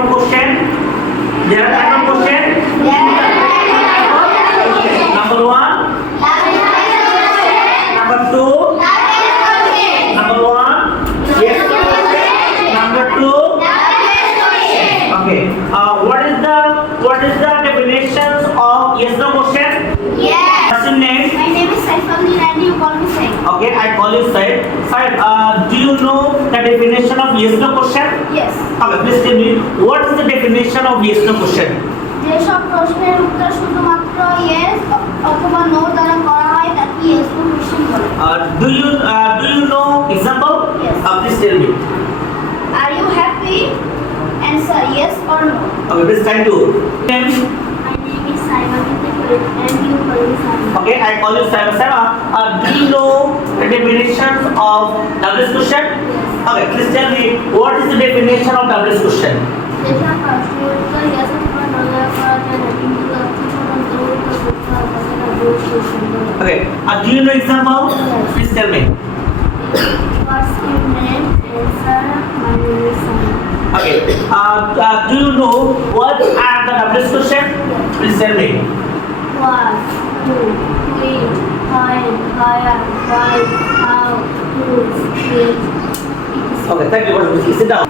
of question? There are type of question? Number 1, number 2, number 1, yes. Number 2, okay. What is the definitions of yes no question? What's your name? My name is Saifullah and you call me Saif. Okay, I call you Said. Said, do you know the definition of yes no question? Yes. Okay, please tell me what is the definition of yes no question? যেসব প্রশ্নের উত্তর শুধুমাত্র yes অথবা no দ্বারা করা হয় তাকে yes no question বলে। Do you know example? Yes. Please tell me. Are you happy? Answer yes or no. Okay, please try to. Name? My name is Saima and you call me Saima. Okay, I call you Saima. Saima, do you know the definitions of WS question? Okay, please tell me what is the definition of WS question? যেসব প্রশ্নের উত্তর yes অথবা no দ্বারা করা যায় না কিন্তু অর্থপূর্ণ উত্তর করতে হবে তাকে yes question বলে। Okay, do you know example? Please tell me. What's your name? Answer my name is Saima. Okay, do you know what are the WS question? Please tell me. What, who, which, when, where, why, how, whose, which. Okay, thank you very much. Sit down.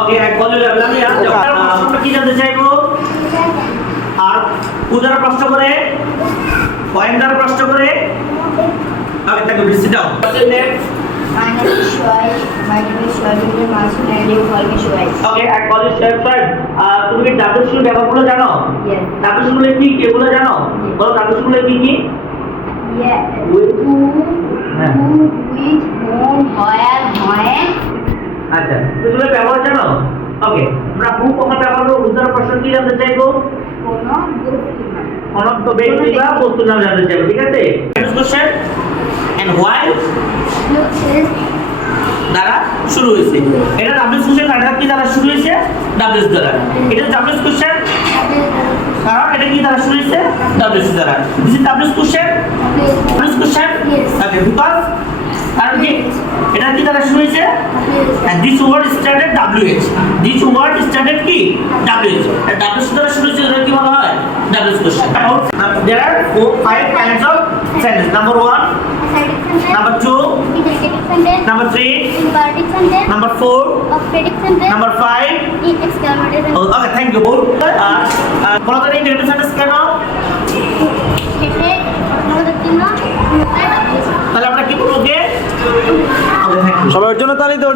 Okay, I call you Lamia. প্রশ্নটা কি জানতে চাইবো? আর উদার প্রশ্ন করে পয়েন্ট দ্বারা প্রশ্ন করে Okay, thank you. Sit down. What's your name? My name is Shoaib. My name is Shoaib ibn Masood and you call me Shoaib. Okay, I call you Shoaib. তুমি কি ডাব্লিউ স্কুল ব্যাপারগুলো জানো? Yes. ডাব্লিউ স্কুলে কি কি এগুলো জানো? বলো ডাব্লিউ স্কুলে কি কি? Yeah. Who, Who, which, whom, where, when. আচ্ছা এগুলো ব্যবহার জানো? ওকে আমরা হু কখন ব্যবহার করব উদার প্রশ্ন কি জানতে চাইবো? কোনো বস্তু না। অনন্ত ব্যক্তি বা বস্তুর নাম জানতে চাইবো ঠিক আছে? Next question. And why দ্বারা শুরু হয়েছে এটা ডাব্লিউএস কোশ্চেন কারণ কি দ্বারা শুরু হয়েছে ডাব্লিউএস দ্বারা এটা ডাব্লিউএস কোশ্চেন কারণ এটা কি দ্বারা শুরু হয়েছে ডাব্লিউএস দ্বারা this is WS question okay because কারণ কি এটা কি দ্বারা শুরু হয়েছে and this word started WH this word started কি WH and WH দ্বারা শুরু হয়েছে এটা কি বলা হয় WS question there are five kinds of sentence number 1 number 2 number 3 number 4 number 5 okay thank you both বলতে এই নেগেটিভ সেন্টেন্স কেন তাহলে আমরা কি বলবো গে ওকে থ্যাংক ইউ সবার জন্য তালি দাও